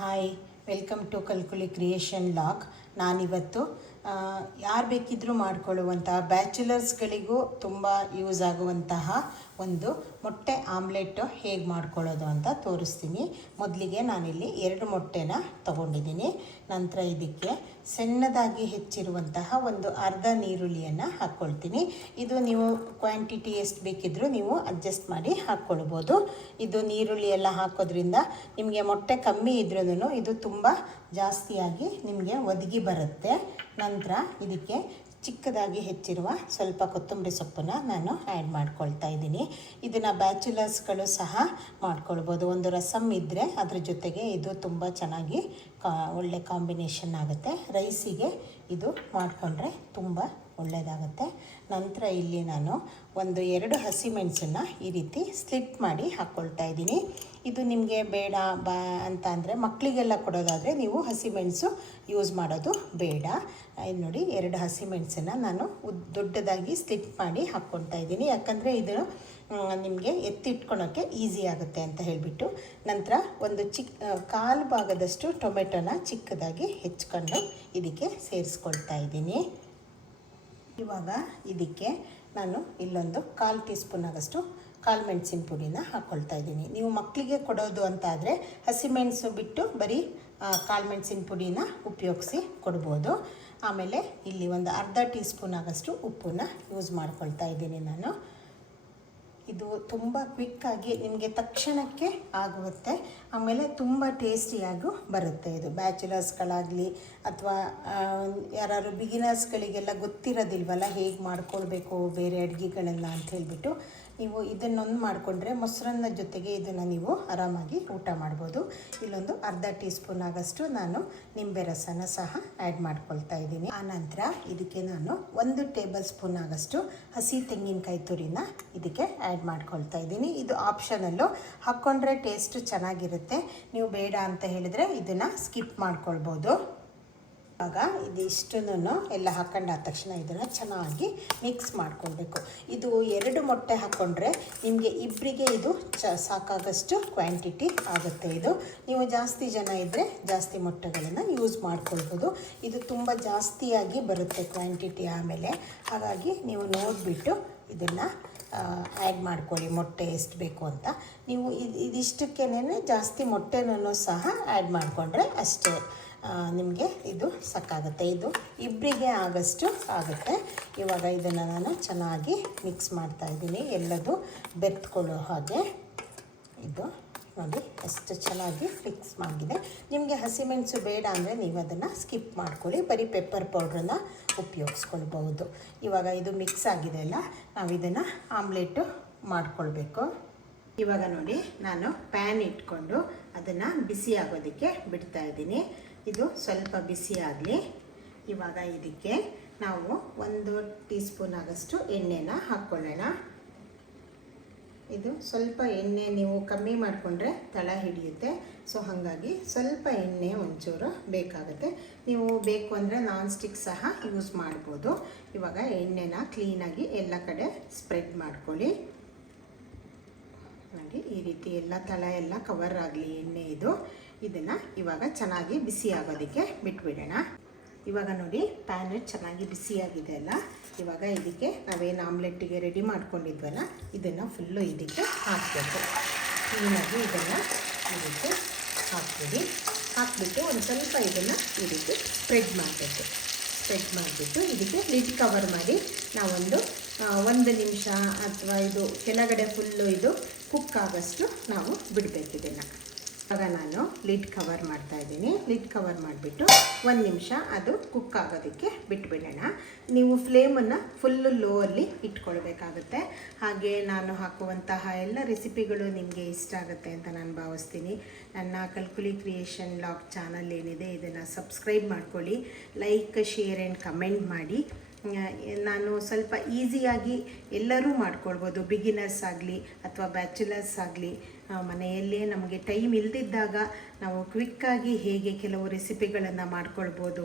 Hi, welcome to ಕಲ್ಕುಲಿ creation log. ನಾನಿವತ್ತು ಯಾರು ಬೇಕಿದ್ದರೂ ಮಾಡಿಕೊಳ್ಳುವಂತಹ ಬ್ಯಾಚುಲರ್ಸ್ಗಳಿಗೂ ತುಂಬ ಯೂಸ್ ಆಗುವಂತಹ ಒಂದು ಮೊಟ್ಟೆ ಆಮ್ಲೆಟ್ ಹೇಗೆ ಮಾಡ್ಕೊಳ್ಳೋದು ಅಂತ ತೋರಿಸ್ತೀನಿ. ಮೊದಲಿಗೆ ನಾನಿಲ್ಲಿ 2 ಮೊಟ್ಟೆನ ತೊಗೊಂಡಿದ್ದೀನಿ. ನಂತರ ಇದಕ್ಕೆ ಸಣ್ಣದಾಗಿ ಹೆಚ್ಚಿರುವಂತಹ ಒಂದು ಅರ್ಧ ನೀರುಳ್ಳಿಯನ್ನು ಹಾಕ್ಕೊಳ್ತೀನಿ. ಇದು ನೀವು ಕ್ವಾಂಟಿಟಿ ಎಷ್ಟು ಬೇಕಿದ್ದರೂ ನೀವು ಅಡ್ಜಸ್ಟ್ ಮಾಡಿ ಹಾಕ್ಕೊಳ್ಬೋದು. ಇದು ನೀರುಳ್ಳಿ ಎಲ್ಲ ಹಾಕೋದ್ರಿಂದ ನಿಮಗೆ ಮೊಟ್ಟೆ ಕಮ್ಮಿ ಇದ್ರೂ ಇದು ತುಂಬ ಜಾಸ್ತಿಯಾಗಿ ನಿಮಗೆ ಒದಗಿ ಬರುತ್ತೆ. ನಂತರ ಇದಕ್ಕೆ ಚಿಕ್ಕದಾಗಿ ಹೆಚ್ಚಿರುವ ಸ್ವಲ್ಪ ಕೊತ್ತಂಬರಿ ಸೊಪ್ಪನ್ನು ನಾನು ಆ್ಯಡ್ ಮಾಡ್ಕೊಳ್ತಾ ಇದ್ದೀನಿ. ಇದನ್ನು ಬ್ಯಾಚುಲರ್ಸ್ಗಳು ಸಹ ಮಾಡ್ಕೊಳ್ಬೋದು. ಒಂದು ರಸಮ್ ಇದ್ದರೆ ಅದ್ರ ಜೊತೆಗೆ ಇದು ತುಂಬ ಚೆನ್ನಾಗಿ ಒಳ್ಳೆ ಕಾಂಬಿನೇಷನ್ ಆಗುತ್ತೆ. ರೈಸಿಗೆ ಇದು ಮಾಡಿಕೊಂಡ್ರೆ ತುಂಬ ಒಳ್ಳೆಯದಾಗುತ್ತೆ. ನಂತರ ಇಲ್ಲಿ ನಾನು 1-2 ಹಸಿಮೆಣಸನ್ನು ಈ ರೀತಿ ಸ್ಲಿಟ್ ಮಾಡಿ ಹಾಕ್ಕೊಳ್ತಾ ಇದ್ದೀನಿ. ಇದು ನಿಮಗೆ ಬೇಡ ಅಂತ ಅಂದರೆ ಮಕ್ಕಳಿಗೆಲ್ಲ ಕೊಡೋದಾದರೆ ನೀವು ಹಸಿಮೆಣಸು ಯೂಸ್ ಮಾಡೋದು ಬೇಡ. ಇದು ನೋಡಿ, 2 ಹಸಿಮೆಣಸನ್ನು ನಾನು ದೊಡ್ಡದಾಗಿ ಸ್ಲಿಟ್ ಮಾಡಿ ಹಾಕ್ಕೊಳ್ತಾ ಇದ್ದೀನಿ. ಯಾಕಂದರೆ ಇದು ನಿಮಗೆ ಎತ್ತಿಟ್ಕೊಳೋಕ್ಕೆ ಈಸಿ ಆಗುತ್ತೆ ಅಂತ ಹೇಳಿಬಿಟ್ಟು. ನಂತರ ಒಂದು ಕಾಲು ಭಾಗದಷ್ಟು ಟೊಮೆಟೊನ ಚಿಕ್ಕದಾಗಿ ಹೆಚ್ಕೊಂಡು ಇದಕ್ಕೆ ಸೇರಿಸ್ಕೊಳ್ತಾ ಇದ್ದೀನಿ. ಇವಾಗ ಇದಕ್ಕೆ ನಾನು ಇಲ್ಲೊಂದು 1/4 ಟೀ ಸ್ಪೂನ್ ಆಗಷ್ಟು ಕಾಳು ಮೆಣಸಿನ ಪುಡಿನ ಹಾಕ್ಕೊಳ್ತಾ ಇದ್ದೀನಿ. ನೀವು ಮಕ್ಕಳಿಗೆ ಕೊಡೋದು ಅಂತ ಆದರೆ ಹಸಿಮೆಣಸು ಬಿಟ್ಟು ಬರೀ ಕಾಳು ಮೆಣಸಿನ ಪುಡಿನ ಉಪಯೋಗಿಸಿ ಕೊಡ್ಬೋದು. ಆಮೇಲೆ ಇಲ್ಲಿ ಒಂದು ಅರ್ಧ ಟೀ ಸ್ಪೂನ್ ಆಗಷ್ಟು ಉಪ್ಪನ್ನ ಯೂಸ್ ಮಾಡ್ಕೊಳ್ತಾ ಇದ್ದೀನಿ ನಾನು. ಇದು ತುಂಬ ಕ್ವಿಕ್ಕಾಗಿ ನಿಮಗೆ ತಕ್ಷಣಕ್ಕೆ ಆಗುತ್ತೆ. ಆಮೇಲೆ ತುಂಬ ಟೇಸ್ಟಿಯಾಗೂ ಬರುತ್ತೆ. ಇದು ಬ್ಯಾಚುಲರ್ಸ್ಗಳಾಗಲಿ ಅಥವಾ ಯಾರು ಬಿಗಿನರ್ಸ್ಗಳಿಗೆಲ್ಲ ಗೊತ್ತಿರೋದಿಲ್ವಲ್ಲ ಹೇಗೆ ಮಾಡ್ಕೊಳ್ಬೇಕು ಬೇರೆ ಅಡುಗೆಗಳೆಲ್ಲ ಅಂತ ಹೇಳಿಬಿಟ್ಟು ನೀವು ಇದನ್ನೊಂದು ಮಾಡಿಕೊಂಡ್ರೆ ಮೊಸರನ್ನ ಜೊತೆಗೆ ಇದನ್ನು ನೀವು ಆರಾಮಾಗಿ ಊಟ ಮಾಡ್ಬೋದು. ಇಲ್ಲೊಂದು ಅರ್ಧ ಟೀ ಸ್ಪೂನ್ ಆಗಷ್ಟು ನಾನು ನಿಂಬೆ ರಸನ ಸಹ ಆ್ಯಡ್ ಮಾಡ್ಕೊಳ್ತಾ ಇದ್ದೀನಿ. ಆನಂತರ ಇದಕ್ಕೆ ನಾನು 1 ಟೇಬಲ್ ಸ್ಪೂನ್ ಆಗಷ್ಟು ಹಸಿ ತೆಂಗಿನಕಾಯಿ ತುರಿನ ಇದಕ್ಕೆ ಆ್ಯಡ್ ಮಾಡ್ಕೊಳ್ತಾ ಇದ್ದೀನಿ. ಇದು ಆಪ್ಷನಲ್ಲು, ಹಾಕ್ಕೊಂಡ್ರೆ ಟೇಸ್ಟ್ ಚೆನ್ನಾಗಿರುತ್ತೆ. ನೀವು ಬೇಡ ಅಂತ ಹೇಳಿದರೆ ಇದನ್ನು ಸ್ಕಿಪ್ ಮಾಡ್ಕೊಳ್ಬೋದು. ಆಗ ಇದಿಷ್ಟನ್ನು ಎಲ್ಲ ಹಾಕೊಂಡಾದ ತಕ್ಷಣ ಇದನ್ನು ಚೆನ್ನಾಗಿ ಮಿಕ್ಸ್ ಮಾಡ್ಕೊಳ್ಬೇಕು. ಇದು 2 ಮೊಟ್ಟೆ ಹಾಕ್ಕೊಂಡ್ರೆ ನಿಮಗೆ ಇಬ್ಬರಿಗೆ ಇದು ಸಾಕಾಗಷ್ಟು ಕ್ವಾಂಟಿಟಿ ಆಗುತ್ತೆ. ಇದು ನೀವು ಜಾಸ್ತಿ ಜನ ಇದ್ದರೆ ಜಾಸ್ತಿ ಮೊಟ್ಟೆಗಳನ್ನು ಯೂಸ್ ಮಾಡ್ಕೊಳ್ಬೋದು. ಇದು ತುಂಬ ಜಾಸ್ತಿಯಾಗಿ ಬರುತ್ತೆ ಕ್ವಾಂಟಿಟಿ. ಆಮೇಲೆ ಹಾಗಾಗಿ ನೀವು ನೋಡಿಬಿಟ್ಟು ಇದನ್ನು ಆ್ಯಡ್ ಮಾಡ್ಕೊಳ್ಳಿ, ಮೊಟ್ಟೆ ಎಷ್ಟು ಬೇಕು ಅಂತ. ನೀವು ಇದಿಷ್ಟಕ್ಕೇನೆ ಜಾಸ್ತಿ ಮೊಟ್ಟೆನೂ ಸಹ ಆ್ಯಡ್ ಮಾಡಿಕೊಂಡ್ರೆ ಅಷ್ಟೇ ನಿಮಗೆ ಇದು ಸಾಕಾಗುತ್ತೆ. ಇದು ಇಬ್ಬರಿಗೆ ಆಗಷ್ಟು ಆಗುತ್ತೆ. ಇವಾಗ ಇದನ್ನು ನಾನು ಚೆನ್ನಾಗಿ ಮಿಕ್ಸ್ ಮಾಡ್ತಾಯಿದ್ದೀನಿ, ಎಲ್ಲದು ಬೆರೆತ್ಕೊಳ್ಳೋ ಹಾಗೆ. ಇದು ನೋಡಿ ಎಷ್ಟು ಚೆನ್ನಾಗಿ ಮಿಕ್ಸ್ ಆಗಿದೆ. ನಿಮಗೆ ಹಸಿಮೆಣಸು ಬೇಡ ಅಂದರೆ ನೀವು ಅದನ್ನು ಸ್ಕಿಪ್ ಮಾಡ್ಕೊಳ್ಳಿ, ಬರೀ ಪೆಪ್ಪರ್ ಪೌಡ್ರನ್ನ ಉಪಯೋಗಿಸ್ಕೊಳ್ಬಹುದು. ಇವಾಗ ಇದು ಮಿಕ್ಸ್ ಆಗಿದೆ ಅಲ್ಲ, ನಾವು ಇದನ್ನು ಆಮ್ಲೆಟು ಮಾಡ್ಕೊಳ್ಬೇಕು. ಇವಾಗ ನೋಡಿ, ನಾನು ಪ್ಯಾನ್ ಇಟ್ಕೊಂಡು ಅದನ್ನು ಬಿಸಿ ಆಗೋದಕ್ಕೆ ಬಿಡ್ತಾ ಇದ್ದೀನಿ. ಇದು ಸ್ವಲ್ಪ ಬಿಸಿ ಆಗಲಿ. ಇವಾಗ ಇದಕ್ಕೆ ನಾವು 1 ಟೀ ಸ್ಪೂನ್ ಆಗಷ್ಟು ಎಣ್ಣೆನ ಹಾಕ್ಕೊಳ್ಳೋಣ. ಇದು ಸ್ವಲ್ಪ ಎಣ್ಣೆ ನೀವು ಕಮ್ಮಿ ಮಾಡಿಕೊಂಡ್ರೆ ತಳ ಹಿಡಿಯುತ್ತೆ. ಸೊ ಹಾಗಾಗಿ ಸ್ವಲ್ಪ ಎಣ್ಣೆ ಒಂಚೂರು ಬೇಕಾಗುತ್ತೆ. ನೀವು ಬೇಕು ಅಂದರೆ ನಾನ್ ಸ್ಟಿಕ್ ಸಹ ಯೂಸ್ ಮಾಡ್ಬೋದು. ಇವಾಗ ಎಣ್ಣೆನ ಕ್ಲೀನಾಗಿ ಎಲ್ಲ ಕಡೆ ಸ್ಪ್ರೆಡ್ ಮಾಡ್ಕೊಳ್ಳಿ. ನೋಡಿ, ಈ ರೀತಿ ಎಲ್ಲ ತಳ ಎಲ್ಲ ಕವರ್ ಆಗಲಿ ಎಣ್ಣೆ ಇದು. ಇದನ್ನು ಇವಾಗ ಚೆನ್ನಾಗಿ ಬಿಸಿ ಆಗೋದಕ್ಕೆ ಬಿಟ್ಬಿಡೋಣ. ಇವಾಗ ನೋಡಿ, ಪ್ಯಾನ್ ಚೆನ್ನಾಗಿ ಬಿಸಿಯಾಗಿದೆ ಅಲ್ಲ. ಇವಾಗ ಇದಕ್ಕೆ ನಾವೇನು ಆಮ್ಲೆಟ್ಟಿಗೆ ರೆಡಿ ಮಾಡ್ಕೊಂಡಿದ್ವಲ್ಲ ಇದನ್ನು ಫುಲ್ಲು ಇದಕ್ಕೆ ಹಾಕಬೇಕು. ಕ್ಲೀನಾಗಿ ಇದನ್ನು ಇದಕ್ಕೆ ಹಾಕ್ಬಿಡಿ. ಹಾಕಿಬಿಟ್ಟು ಒಂದು ಸ್ವಲ್ಪ ಇದನ್ನು ಈ ರೀತಿ ಸ್ಪ್ರೆಡ್ ಮಾಡಬೇಕು. ಸ್ಪ್ರೆಡ್ ಮಾಡಿಬಿಟ್ಟು ಇದಕ್ಕೆ ಲಿಡ್ ಕವರ್ ಮಾಡಿ ನಾವೊಂದು 1 ನಿಮಿಷ ಅಥವಾ ಇದು ಕೆಳಗಡೆ ಫುಲ್ಲು ಇದು ಕುಕ್ ಆಗೋಷ್ಟು ನಾವು ಬಿಡಬೇಕು ಇದನ್ನು. ಆಗ ನಾನು ಲಿಡ್ ಕವರ್ ಮಾಡ್ತಾ ಇದ್ದೀನಿ. ಲಿಡ್ ಕವರ್ ಮಾಡಿಬಿಟ್ಟು 1 ನಿಮಿಷ ಅದು ಕುಕ್ ಆಗೋದಕ್ಕೆ ಬಿಟ್ಬಿಡೋಣ. ನೀವು ಫ್ಲೇಮನ್ನು ಫುಲ್ಲು ಲೋ ಅಲ್ಲಿ ಇಟ್ಕೊಳ್ಬೇಕಾಗುತ್ತೆ. ಹಾಗೆ ನಾನು ಹಾಕುವಂತಹ ಎಲ್ಲ ರೆಸಿಪಿಗಳು ನಿಮಗೆ ಇಷ್ಟ ಆಗುತ್ತೆ ಅಂತ ನಾನು ಭಾವಿಸ್ತೀನಿ. ನನ್ನ ಕಲ್ಕುಲಿ ಕ್ರಿಯೇಷನ್ ಲಾಗ್ ಚಾನಲ್ ಏನಿದೆ ಇದನ್ನು ಸಬ್ಸ್ಕ್ರೈಬ್ ಮಾಡ್ಕೊಳ್ಳಿ, ಲೈಕ್, ಶೇರ್ ಆ್ಯಂಡ್ ಕಮೆಂಟ್ ಮಾಡಿ. ನಾನು ಸ್ವಲ್ಪ ಈಸಿಯಾಗಿ ಎಲ್ಲರೂ ಮಾಡ್ಕೊಳ್ಬೋದು, ಬಿಗಿನರ್ಸ್ ಆಗಲಿ ಅಥವಾ ಬ್ಯಾಚುಲರ್ಸ್ ಆಗಲಿ ಮನೆಯಲ್ಲೇ ನಮಗೆ ಟೈಮ್ ಇಲ್ದಿದ್ದಾಗ ನಾವು ಕ್ವಿಕ್ಕಾಗಿ ಹೇಗೆ ಕೆಲವು ರೆಸಿಪಿಗಳನ್ನು ಮಾಡ್ಕೊಳ್ಬೋದು.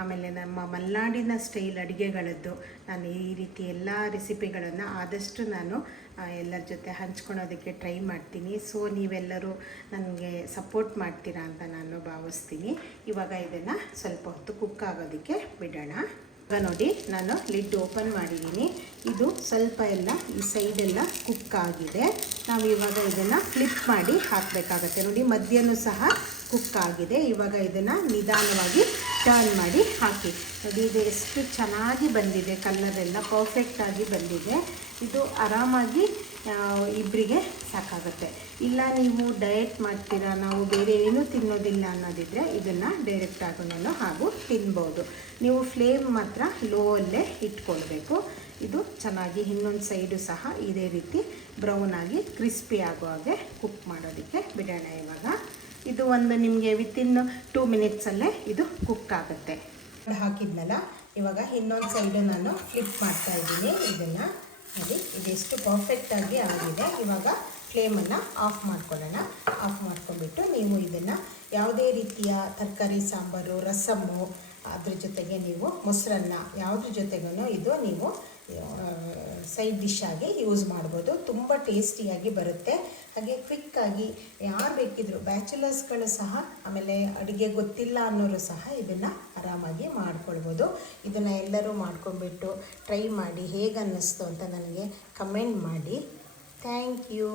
ಆಮೇಲೆ ನಮ್ಮ ಮಲೆನಾಡಿನ ಸ್ಟೈಲ್ ಅಡುಗೆಗಳದ್ದು ನಾನು ಈ ರೀತಿ ಎಲ್ಲ ರೆಸಿಪಿಗಳನ್ನು ಆದಷ್ಟು ನಾನು ಎಲ್ಲರ ಜೊತೆ ಹಂಚ್ಕೊಳೋದಕ್ಕೆ ಟ್ರೈ ಮಾಡ್ತೀನಿ. ಸೊ ನೀವೆಲ್ಲರೂ ನನಗೆ ಸಪೋರ್ಟ್ ಮಾಡ್ತೀರಾ ಅಂತ ನಾನು ಭಾವಿಸ್ತೀನಿ. ಇವಾಗ ಇದನ್ನು ಸ್ವಲ್ಪ ಹೊತ್ತು ಕುಕ್ ಆಗೋದಕ್ಕೆ ಬಿಡೋಣ. ಇವಾಗ ನೋಡಿ, ನಾನು ಲಿಡ್ ಓಪನ್ ಮಾಡಿದ್ದೀನಿ. ಇದು ಸ್ವಲ್ಪ ಎಲ್ಲ ಈ ಸೈಡೆಲ್ಲ ಕುಕ್ ಆಗಿದೆ. ನಾವು ಇವಾಗ ಇದನ್ನು ಫ್ಲಿಪ್ ಮಾಡಿ ಹಾಕಬೇಕಾಗತ್ತೆ. ನೋಡಿ, ಮಧ್ಯನೂ ಸಹ ಕುಕ್ ಆಗಿದೆ. ಇವಾಗ ಇದನ್ನು ನಿಧಾನವಾಗಿ ಟರ್ನ್ ಮಾಡಿ ಹಾಕಿ. ನೋಡಿ, ಇದು ಎಷ್ಟು ಚೆನ್ನಾಗಿ ಬಂದಿದೆ, ಕಲರೆಲ್ಲ ಪರ್ಫೆಕ್ಟಾಗಿ ಬಂದಿದೆ. ಇದು ಆರಾಮಾಗಿ ಇಬ್ಬರಿಗೆ ಸಾಕಾಗುತ್ತೆ. ಇಲ್ಲ ನೀವು ಡಯಟ್ ಮಾಡ್ತೀರಾ, ನಾವು ಬೇರೆ ಏನೂ ತಿನ್ನೋದಿಲ್ಲ ಅನ್ನೋದಿದ್ದರೆ ಇದನ್ನು ಡೈರೆಕ್ಟಾಗೂ ಹಾಗೂ ತಿನ್ಬೋದು. ನೀವು ಫ್ಲೇಮ್ ಮಾತ್ರ ಲೋ ಅಲ್ಲೇ ಇಟ್ಕೊಳ್ಬೇಕು. ಇದು ಚೆನ್ನಾಗಿ ಇನ್ನೊಂದು ಸೈಡು ಸಹ ಇದೇ ರೀತಿ ಬ್ರೌನ್ ಆಗಿ ಕ್ರಿಸ್ಪಿ ಆಗೋ ಹಾಗೆ ಕುಕ್ ಮಾಡೋದಕ್ಕೆ ಬಿಡೋಣ. ಇವಾಗ ಇದು ಒಂದು ನಿಮಗೆ ವಿತಿನ್ 2 ಮಿನಿಟ್ಸಲ್ಲೇ ಇದು ಕುಕ್ ಆಗುತ್ತೆ. ಹಾಕಿದ್ನಲ್ಲ, ಇವಾಗ ಇನ್ನೊಂದು ಸೈಡು ನಾನು ಫ್ಲಿಪ್ ಮಾಡ್ತಾ ಇದ್ದೀನಿ. ಇದನ್ನು ನೋಡಿ, ಇದೆಷ್ಟು ಪರ್ಫೆಕ್ಟಾಗಿ ಆಗಿದೆ. ಇವಾಗ ಫ್ಲೇಮನ್ನು ಆಫ್ ಮಾಡ್ಕೊಳ್ಳೋಣ. ಆಫ್ ಮಾಡ್ಕೊಂಡ್ಬಿಟ್ಟು ನೀವು ಇದನ್ನು ಯಾವುದೇ ರೀತಿಯ ತರಕಾರಿ ಸಾಂಬಾರು, ರಸಮ್ಮು, ಅದ್ರ ಜೊತೆಗೆ ನೀವು ಮೊಸರನ್ನ ಯಾವುದ್ರ ಜೊತೆಗೂ ಇದು ನೀವು ಸೈಡ್ ಡಿಶ್ ಆಗಿ ಯೂಸ್ ಮಾಡ್ಬೋದು. ತುಂಬ ಟೇಸ್ಟಿಯಾಗಿ ಬರುತ್ತೆ. ಹಾಗೆ ಕ್ವಿಕ್ಕಾಗಿ ಯಾರು ಬೇಕಿದ್ರು ಬ್ಯಾಚುಲರ್ಸ್ಗಳು ಸಹ, ಆಮೇಲೆ ಅಡುಗೆ ಗೊತ್ತಿಲ್ಲ ಅನ್ನೋರು ಸಹ ಇದನ್ನು ಆರಾಮಾಗಿ ಮಾಡ್ಕೊಳ್ಬೋದು. ಇದನ್ನು ಎಲ್ಲರೂ ಮಾಡ್ಕೊಂಡ್ಬಿಟ್ಟು ಟ್ರೈ ಮಾಡಿ ಹೇಗೆ ಅನ್ನಿಸ್ತು ಅಂತ ನನಗೆ ಕಮೆಂಟ್ ಮಾಡಿ. Thank you.